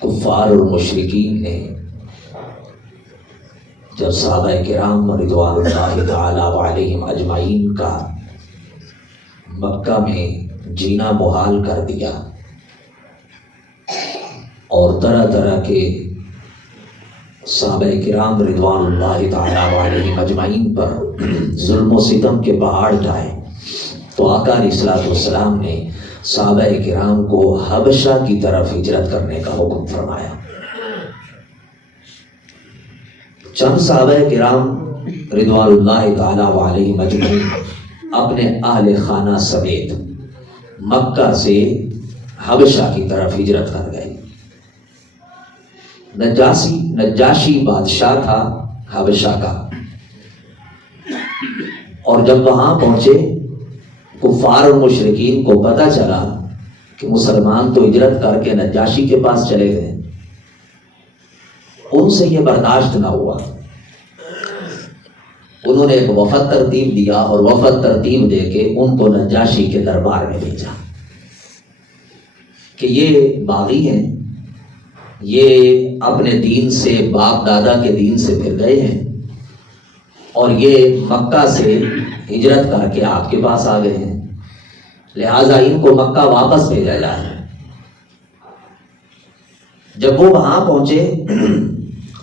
کفار اور مشرکین نے جب صحابہ کرام رضوان اللہ تعالی علیہم اجمعین کا مکہ میں جینا محال کر دیا اور طرح طرح کے صحابہ کرام رضوان اللہ تعالی علیہم اجمعین پر ظلم و ستم کے پہاڑ ڈھائے، تو آقا علیہ الصلوۃ والسلام نے صحابہ کرام کو حبشہ کی طرف ہجرت کرنے کا حکم فرمایا۔ چند صحابہ کرام رضوان اللہ تعالی علیہم اجمعین اپنے اہل خانہ سمیت مکہ سے حبشہ کی طرف ہجرت کر گئے۔ نجاشی بادشاہ تھا حبشہ کا، اور جب وہاں پہنچے کفار اور مشرکین کو پتہ چلا کہ مسلمان تو ہجرت کر کے نجاشی کے پاس چلے گئے، ان سے یہ برداشت نہ ہوا۔ انہوں نے ایک وفد ترتیب دیا اور وفد ترتیب دے کے ان کو نجاشی کے دربار میں بھیجا کہ یہ باغی ہیں، یہ اپنے دین سے، باپ دادا کے دین سے پھر گئے ہیں، اور یہ مکہ سے ہجرت کر کے آپ کے پاس آ گئے ہیں، لہٰذا ان کو مکہ واپس بھیجا جائے۔ جب وہ وہاں پہنچے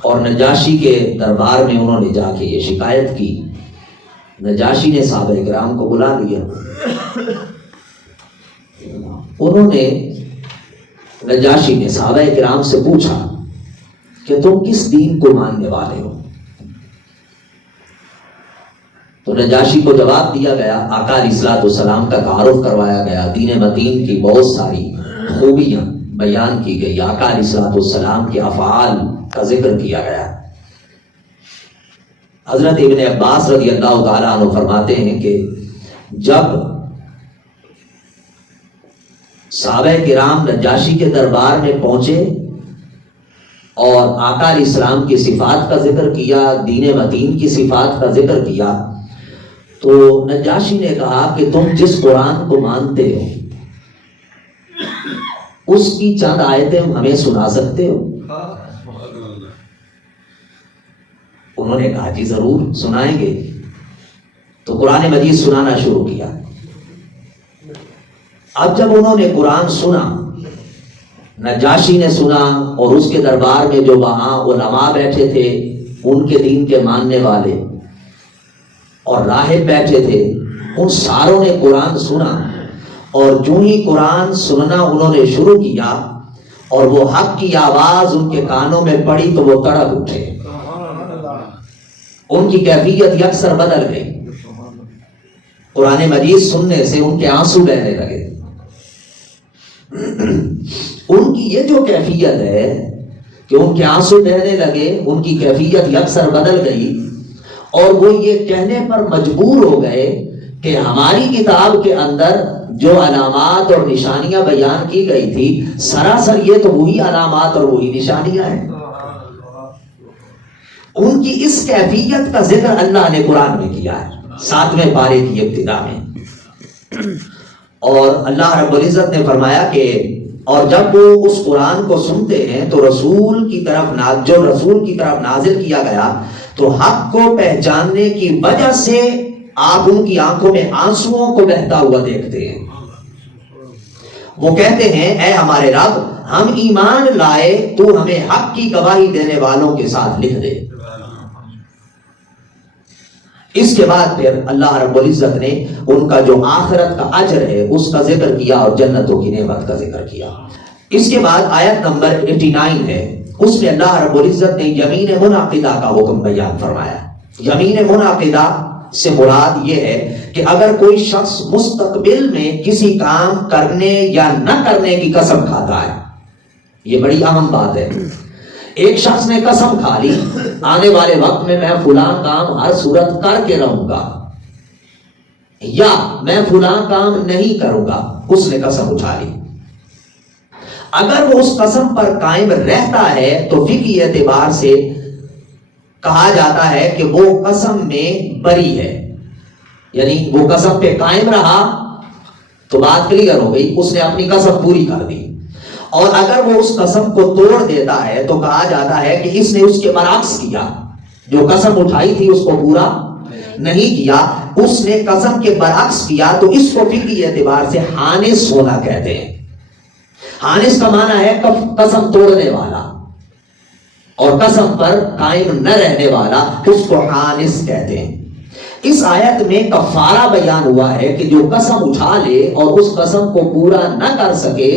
اور نجاشی کے دربار میں انہوں نے جا کے یہ شکایت کی، نجاشی نے صحابہ کرام کو بلا لیا۔ انہوں نے نجاشی نے صحابہ کرام سے پوچھا کہ تم کس دین کو ماننے والے ہو؟ تو نجاشی کو جواب دیا گیا، آقا علیہ الصلوۃ والسلام کا تعارف کروایا گیا، دین متین کی بہت ساری خوبیاں بیان کی گئی، آقا علیہ الصلوۃ والسلام کے افعال کا ذکر کیا گیا۔ حضرت ابن عباس رضی اللہ تعالیٰ عنہ فرماتے ہیں کہ جب صحابہ کرام نجاشی کے دربار میں پہنچے اور آقا علیہ السلام کی صفات کا ذکر کیا، دین متین کی صفات کا ذکر کیا، تو نجاشی نے کہا کہ تم جس قرآن کو مانتے ہو اس کی چند آیتیں ہمیں سنا سکتے ہو؟ انہوں نے کہا جی ضرور سنائیں گے۔ تو قرآن مجید سنانا شروع کیا۔ اب جب انہوں نے قرآن سنا، نجاشی نے سنا، اور اس کے دربار میں جو وہاں علماء بیٹھے تھے، ان کے دین کے ماننے والے اور راہب بیٹھے تھے، ان ساروں نے قرآن سنا، اور جو ہی قرآن سننا انہوں نے شروع کیا اور وہ حق کی آواز ان کے کانوں میں پڑی تو وہ تڑپ اٹھے، ان کی کیفیت یکسر بدل گئی۔ قرآن مجید سننے سے ان کے آنسو بہنے لگے۔ ان کی یہ جو کیفیت ہے کہ ان کے آنسو بہنے لگے، ان کی کیفیت یکسر بدل گئی، اور وہ یہ کہنے پر مجبور ہو گئے کہ ہماری کتاب کے اندر جو علامات اور نشانیاں بیان کی گئی تھی، سراسر یہ تو وہی علامات اور وہی نشانیاں ہیں۔ ان کی اس کیفیت کا ذکر اللہ نے قرآن میں کیا ہے 7ویں پارے کی ابتدا میں، اور اللہ رب العزت نے فرمایا کہ اور جب وہ اس قرآن کو سنتے ہیں تو رسول کی طرف نازل کیا گیا تو حق کو پہچاننے کی وجہ سے آپ ان کی آنکھوں میں آنسوؤں کو بہتا ہوا دیکھتے ہیں۔ وہ کہتے ہیں اے ہمارے رب، ہم ایمان لائے، تو ہمیں حق کی گواہی دینے والوں کے ساتھ لکھ دے۔ اس کے بعد پھر اللہ رب العزت نے ان کا جو آخرت کا اجر ہے اس کا ذکر کیا اور جنتوں کی نعمت کا ذکر کیا۔ اس کے بعد آیت نمبر 89 ہے، اس میں اللہ رب العزت نے یمین منعقدہ کا حکم بیان فرمایا۔ یمین منعقدہ سے مراد یہ ہے کہ اگر کوئی شخص مستقبل میں کسی کام کرنے یا نہ کرنے کی قسم کھاتا ہے، یہ بڑی اہم بات ہے۔ ایک شخص نے قسم کھا لی آنے والے وقت میں فلاں کام ہر صورت کر کے رہوں گا، یا میں فلاں کام نہیں کروں گا، اس نے قسم اٹھا لی۔ اگر وہ اس قسم پر قائم رہتا ہے تو فقہی اعتبار سے کہا جاتا ہے کہ وہ قسم میں بری ہے، یعنی وہ قسم پہ قائم رہا تو بات کلیئر ہو گئی، اس نے اپنی قسم پوری کر دی۔ اور اگر وہ اس قسم کو توڑ دیتا ہے تو کہا جاتا ہے کہ اس نے اس کے برعکس کیا، جو قسم اٹھائی تھی اس کو پورا نہیں کیا، اس نے قسم کے برعکس کیا، تو اس کو فقہی اعتبار سے حانث ہونا کہتے ہیں۔ حانث کا معنی ہے قسم توڑنے والا، اور قسم پر قائم نہ رہنے والا، اس کو حانث کہتے ہیں۔ اس آیت میں کفارہ بیان ہوا ہے کہ جو قسم اٹھا لے اور اس قسم کو پورا نہ کر سکے،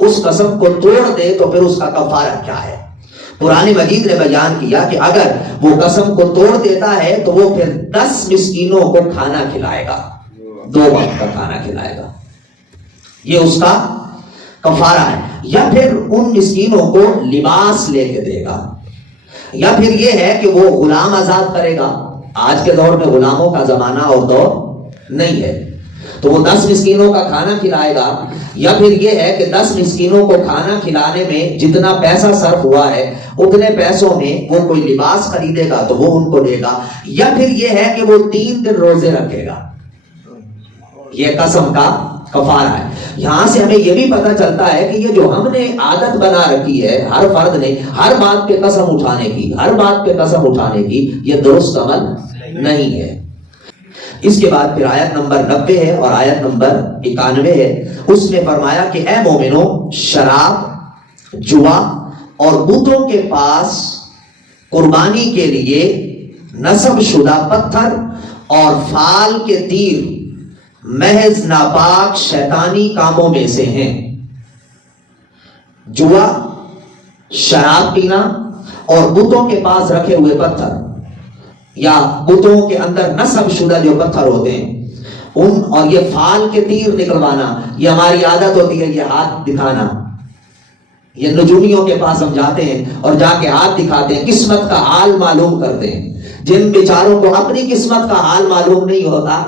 اس قسم کو توڑ دے، تو پھر اس کا کفارہ کیا ہے۔ قرآن مجید نے بیان کیا کہ اگر وہ قسم کو توڑ دیتا ہے تو وہ پھر 10 مسکینوں کو کھانا کھلائے گا، 2 وقت کا کھانا کھلائے گا، یہ اس کا کفارہ ہے۔ یا پھر ان مسکینوں کو لباس لے کے دے گا، یا پھر یہ ہے کہ وہ غلام آزاد کرے گا۔ آج کے دور میں غلاموں کا زمانہ اور دور نہیں ہے، تو وہ 10 مسکینوں کا کھانا کھلائے گا، یا پھر یہ ہے کہ 10 مسکینوں کو کھانا کھلانے میں جتنا پیسہ صرف ہوا ہے اتنے پیسوں میں وہ کوئی لباس خریدے گا تو وہ ان کو دے گا، یا پھر یہ ہے کہ وہ 3 دن روزے رکھے گا۔ یہ قسم کا کفارہ ہے۔ یہاں سے ہمیں یہ بھی پتہ چلتا ہے کہ یہ جو ہم نے عادت بنا رکھی ہے ہر فرد نے ہر بات پہ قسم اٹھانے کی، ہر بات پہ قسم اٹھانے کی، یہ درست عمل نہیں ہے۔ اس کے بعد پھر آیت نمبر 90 ہے اور آیت نمبر 91 ہے، اس میں فرمایا کہ اے مومنو، شراب، جوا اور بتوں کے پاس قربانی کے لیے نصب شدہ پتھر اور فال کے تیر محض ناپاک شیطانی کاموں میں سے ہیں۔ جوا، شراب پینا اور بتوں کے پاس رکھے ہوئے پتھر، یا بتوں کے اندر نصب شدہ جو پتھر ہوتے ہیں ان، اور یہ فال کے تیر نکلوانا، یہ ہماری عادت ہوتی ہے، یہ ہاتھ دکھانا۔ یہ نجومیوں کے پاس ہم جاتے ہیں اور جا کے ہاتھ دکھاتے ہیں، قسمت کا حال معلوم کرتے ہیں۔ جن بیچاروں کو اپنی قسمت کا حال معلوم نہیں ہوتا،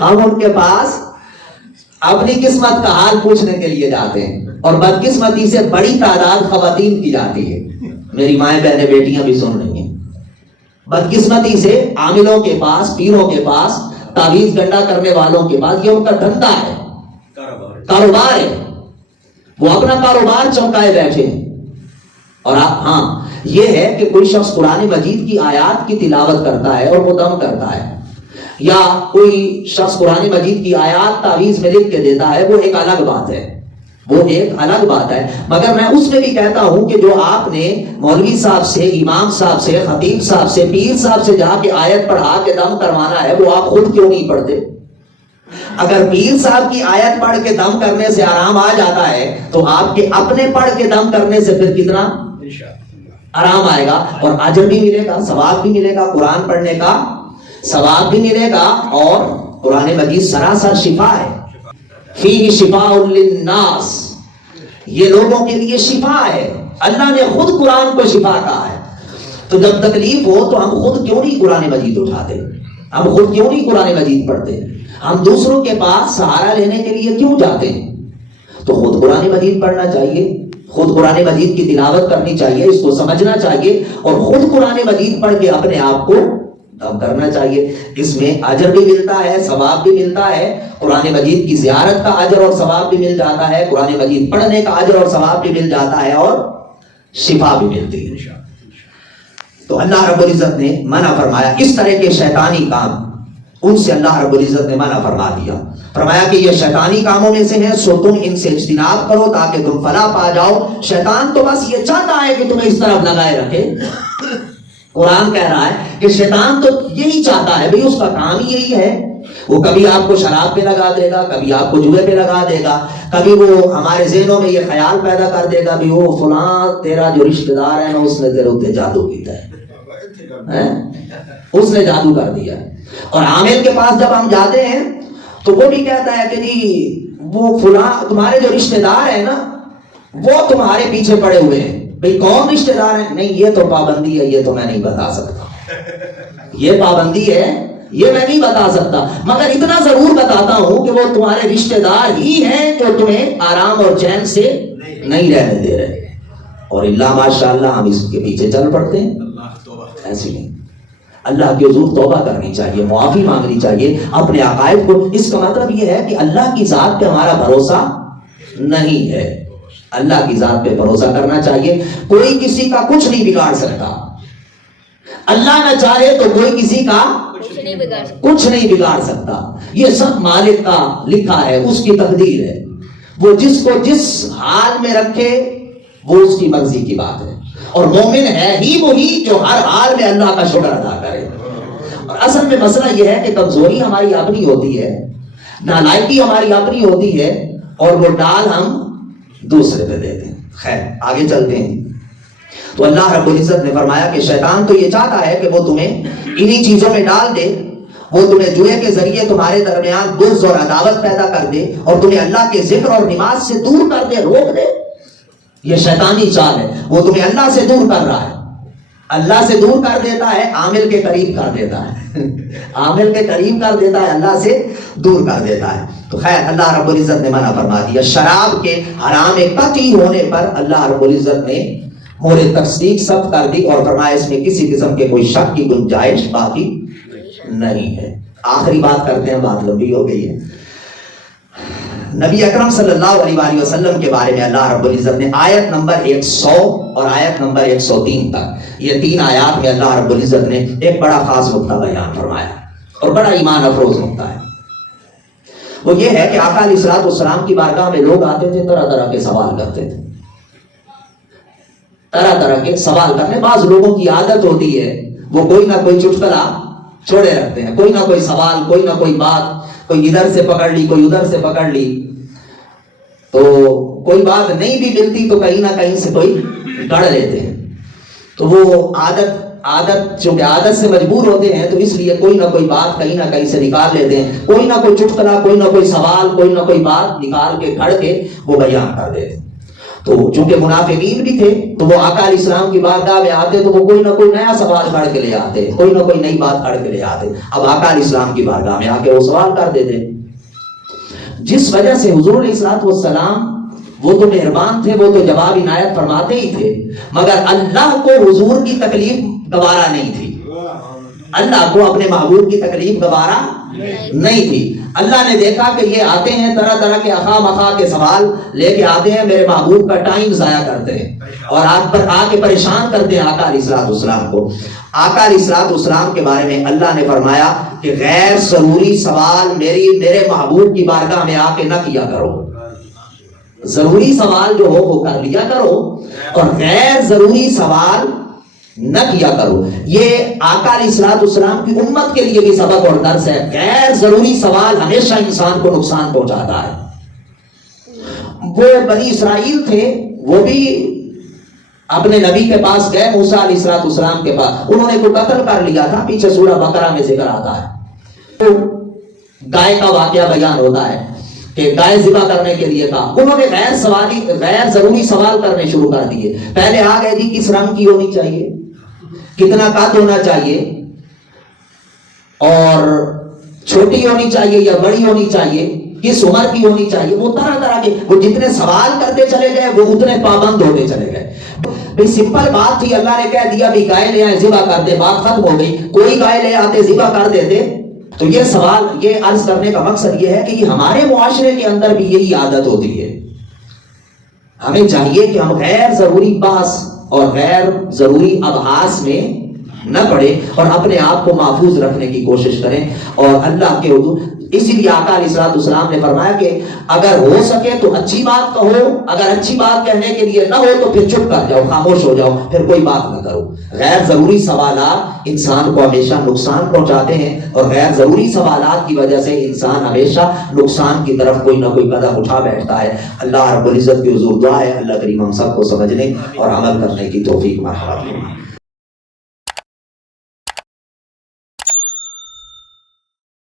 ہم ان کے پاس اپنی قسمت کا حال پوچھنے کے لیے جاتے ہیں، اور بدقسمتی سے بڑی تعداد خواتین کی جاتی ہے۔ میری مائیں بہنیں بیٹیاں بھی سن رہی ہیں، بدقسمتی سے عاملوں کے پاس، پیروں کے پاس، تعویذ گنڈا کرنے والوں کے پاس، یہ ان کا دھندا ہے، کاروبار ہے، وہ اپنا کاروبار چمکائے بیٹھے ہیں۔ اور ہاں یہ ہے کہ کوئی شخص قرآن مجید کی آیات کی تلاوت کرتا ہے اور وہ دم کرتا ہے، یا کوئی شخص قرآن مجید کی آیات تعویذ میں لکھ کے دیتا ہے، وہ ایک الگ بات ہے، وہ ایک الگ بات ہے۔ مگر میں اس میں بھی کہتا ہوں کہ جو آپ نے مولوی صاحب سے، امام صاحب سے، خطیب صاحب سے، پیر صاحب سے جا کے آیت پڑھا کے دم کروانا ہے، وہ آپ خود کیوں نہیں پڑھتے؟ اگر پیر صاحب کی آیت پڑھ کے دم کرنے سے آرام آ جاتا ہے تو آپ کے اپنے پڑھ کے دم کرنے سے پھر کتنا آرام آئے گا، اور اجر بھی ملے گا، ثواب بھی ملے گا، قرآن پڑھنے کا ثواب بھی ملے گا، اور قرآن مجید سراسر شفا ہے۔ فیہ شفاء للناس، یہ لوگوں کے لیے شفا ہے۔ اللہ نے خود قرآن کو شفا کہا ہے۔ تو جب تکلیف ہو تو ہم خود کیوں نہیں قرآن مجید اٹھاتے؟ ہم خود کیوں نہیں قرآن مجید پڑھتے؟ ہم دوسروں کے پاس سہارا لینے کے لیے کیوں جاتے ہیں؟ تو خود قرآن مجید پڑھنا چاہیے، خود قرآن مجید کی تلاوت کرنی چاہیے، اس کو سمجھنا چاہیے، اور خود قرآن مجید پڑھ کے اپنے آپ کو دم کرنا چاہیے۔ اس میں اجر بھی ملتا ہے، ثواب بھی ملتا ہے، قرآن مجید کی زیارت کا اجر اور ثواب بھی مل جاتا ہے، قرآن مجید پڑھنے کا اجر اور ثواب بھی مل جاتا ہے، اور شفا بھی ملتی ہے۔ تو اللہ رب العزت نے منع فرمایا اس طرح کے شیطانی کام، ان سے اللہ رب العزت نے منع فرما دیا، فرمایا کہ یہ شیطانی کاموں میں سے ہیں، سو تم ان سے اجتناب کرو تاکہ تم فلاح پا جاؤ۔ شیطان تو بس یہ چاہتا ہے کہ تمہیں اس طرف لگائے رکھے۔ قرآن کہہ رہا ہے کہ شیطان تو یہی چاہتا ہے، بھئی اس کا کام ہی یہی ہے، وہ کبھی آپ کو شراب پہ لگا دے گا، کبھی آپ کو جوئے پہ لگا دے گا، کبھی وہ ہمارے ذہنوں میں یہ خیال پیدا کر دے گا بھی وہ فلاں تیرا جو رشتہ دار ہے نا اس نے تیرے اوپر جادو کیتا ہے، اس نے جادو کر دیا۔ اور عامل کے پاس جب ہم جاتے ہیں تو وہ بھی کہتا ہے کہ جی وہ فلاں تمہارے جو رشتہ دار ہیں نا وہ تمہارے پیچھے پڑے ہوئے ہیں۔ بھئی کون رشتہ دار ہیں؟ نہیں یہ تو پابندی ہے، یہ تو میں نہیں بتا سکتا، یہ پابندی ہے، یہ میں نہیں بتا سکتا، مگر اتنا ضرور بتاتا ہوں کہ وہ تمہارے رشتہ دار ہی ہیں جو تمہیں آرام اور چین سے نہیں رہنے دے رہے۔ اور اللہ ماشاءاللہ ہم اس کے پیچھے چل پڑتے ہیں۔ ایسی نہیں، اللہ کے حضور توبہ کرنی چاہیے، معافی مانگنی چاہیے اپنے عقائد کو۔ اس کا مطلب یہ ہے کہ اللہ کی ذات پہ ہمارا بھروسہ نہیں ہے، اللہ کی ذات پہ بھروسہ کرنا چاہیے. کوئی کسی کا کچھ نہیں بگاڑ سکتا. اللہ نہ چاہے تو کوئی کسی کا کچھ نہیں بگاڑ سکتا. یہ سب مالک کا لکھا ہے, اس کی تقدیر ہے. وہ جس کو جس حال میں رکھے وہ اس کی مرضی کی بات ہے. اور مومن ہے ہی وہی جو ہر حال میں اللہ کا شکر ادا کرے. اور اصل میں مسئلہ یہ ہے کہ کمزوری ہماری اپنی ہوتی ہے, نالائکی ہماری اپنی ہوتی ہے, اور وہ ڈال ہم دوسرے پہ دیتے ہیں. خیر آگے چلتے ہیں. تو اللہ رب العزت نے فرمایا کہ شیطان تو یہ چاہتا ہے کہ وہ تمہیں انہی چیزوں میں ڈال دے, وہ تمہیں جوئے کے ذریعے تمہارے درمیان بغض اور عداوت پیدا کر دے, اور تمہیں اللہ کے ذکر اور نماز سے دور کر دے, روک دے. یہ شیطانی چال ہے. وہ تمہیں اللہ سے دور کر رہا ہے, اللہ سے دور کر دیتا ہے, عامل کے قریب کر دیتا ہے. عامل کے قریب کر دیتا ہے, اللہ سے دور کر دیتا ہے. تو خیر اللہ رب العزت نے منع فرما دیا. شراب کے حرام قطعی ہونے پر اللہ رب العزت نے مہر تصدیق سب کر دی اور فرمایا اس میں کسی قسم کے کوئی شک کی گنجائش باقی نہیں ہے. آخری بات کرتے ہیں, بات لمبی ہو گئی ہے. نبی اکرم صلی اللہ علیہ وآلہ وسلم کے بارے میں اللہ رب العزت نے آیت نمبر 100 اور آیت نمبر 103 تک, یہ 3 آیات میں اللہ رب العزت نے ایک بڑا خاص نقطہ بیان فرمایا, اور بڑا ایمان افروز نقطہ ہے. وہ یہ ہے کہ آقا علیہ الصلوۃ والسلام کی بارگاہ میں لوگ آتے تھے, طرح طرح کے سوال کرتے تھے, طرح طرح کے سوال کرنے. بعض لوگوں کی عادت ہوتی ہے وہ کوئی نہ کوئی چٹکلا چھوڑے رکھتے ہیں, کوئی نہ کوئی سوال, کوئی نہ کوئی بات, کوئی ادھر سے پکڑ لی, کوئی ادھر سے پکڑ لی, تو کوئی بات نہیں بھی ملتی تو کہیں نہ کہیں سے کوئی گڑ لیتے ہیں. تو وہ عادت چونکہ عادت سے مجبور ہوتے ہیں, تو اس لیے کوئی نہ کوئی بات کہیں نہ کہیں سے نکال لیتے ہیں, کوئی نہ کوئی چٹکلا, کوئی نہ کوئی سوال, کوئی نہ کوئی بات نکال کے گھڑ کے وہ بیان کر دیتے ہیں. تو چونکہ منافقین بھی تھے تو وہ آقا علیہ السلام کی بارگاہ میں آتے تو وہ کوئی نہ کوئی نیا سوال کر کے لے آتے, کوئی نہ کوئی نئی بات کر کے لے آتے. اب آقا علیہ السلام کی بارگاہ میں آ کے وہ سوال کر دیتے, جس وجہ سے حضور علیہ الصلوۃ والسلام وہ تو مہربان تھے, وہ تو جواب عنایت فرماتے ہی تھے, مگر اللہ کو حضور کی تکلیف گوارا نہیں تھی. اللہ کو اپنے محبوب کی تکلیف گوارا نہیں تھی. اللہ نے دیکھا کہ یہ آتے ہیں طرح طرح کے اخا مخا کے سوال لے کے آتے ہیں, میرے محبوب کا ٹائم ضائع کرتے ہیں اور آپ پر آ کے پریشان کرتے ہیں آقا علیہ الصلوۃ والسلام کو. آقا علیہ الصلوۃ والسلام کے بارے میں اللہ نے فرمایا کہ غیر ضروری سوال میرے محبوب کی بارگاہ میں آ کے نہ کیا کرو. ضروری سوال جو ہو وہ کر لیا کرو, اور غیر ضروری سوال نہ کیا کرو. یہ آقا علیہ الصلوۃ والسلام کی امت کے لیے بھی سبق اور درس ہے. غیر ضروری سوال ہمیشہ انسان کو نقصان پہنچاتا ہے. وہ بنی اسرائیل تھے, وہ بھی اپنے نبی کے پاس گئے, موسیٰ علیہ الصلوۃ والسلام کے پاس. انہوں نے کوئی قتل کر لیا تھا, پیچھے سورہ بقرہ میں ذکر آتا ہے. تو گائے کا واقعہ بیان ہوتا ہے کہ گائے ذبح کرنے کے لیے کہا. انہوں نے غیر ضروری سوال کرنے شروع کر دیے. پہلے آ گئے جی کس رنگ کی ہونی چاہیے, کتنا قد ہونا چاہیے, اور چھوٹی ہونی چاہیے یا بڑی ہونی چاہیے, کس عمر کی ہونی چاہیے. وہ طرح طرح کے, وہ جتنے سوال کرتے چلے گئے وہ اتنے پابند ہوتے چلے گئے. بھئی سمپل بات تھی, اللہ نے کہہ دیا بھی گائے لے آئے ذبح کر دے, بات ختم ہو گئی. کوئی گائے لے آتے ذبح کر دیتے. تو یہ سوال, یہ عرض کرنے کا مقصد یہ ہے کہ یہ ہمارے معاشرے کے اندر بھی یہی عادت ہوتی ہے. ہمیں چاہیے کہ ہم غیر ضروری بحث اور غیر ضروری ابحاث میں نہ پڑے اور اپنے آپ کو محفوظ رکھنے کی کوشش کریں. اور اللہ کے حضور, اسی لیے آقا علیہ الصلوۃ والسلام نے فرمایا کہ اگر ہو سکے تو اچھی بات کہو, اگر اچھی بات کہنے کے لیے نہ ہو تو پھر چپ کر جاؤ, خاموش ہو جاؤ, پھر کوئی بات نہ کرو. غیر ضروری سوالات انسان کو ہمیشہ نقصان پہنچاتے ہیں, اور غیر ضروری سوالات کی وجہ سے انسان ہمیشہ نقصان کی طرف کوئی نہ کوئی قدم اٹھا بیٹھتا ہے. اللہ رب العزت کی حضور دعا ہے اللہ کریم ہم سب کو سمجھنے اور عمل کرنے کی توفیق مرحمت فرمائے.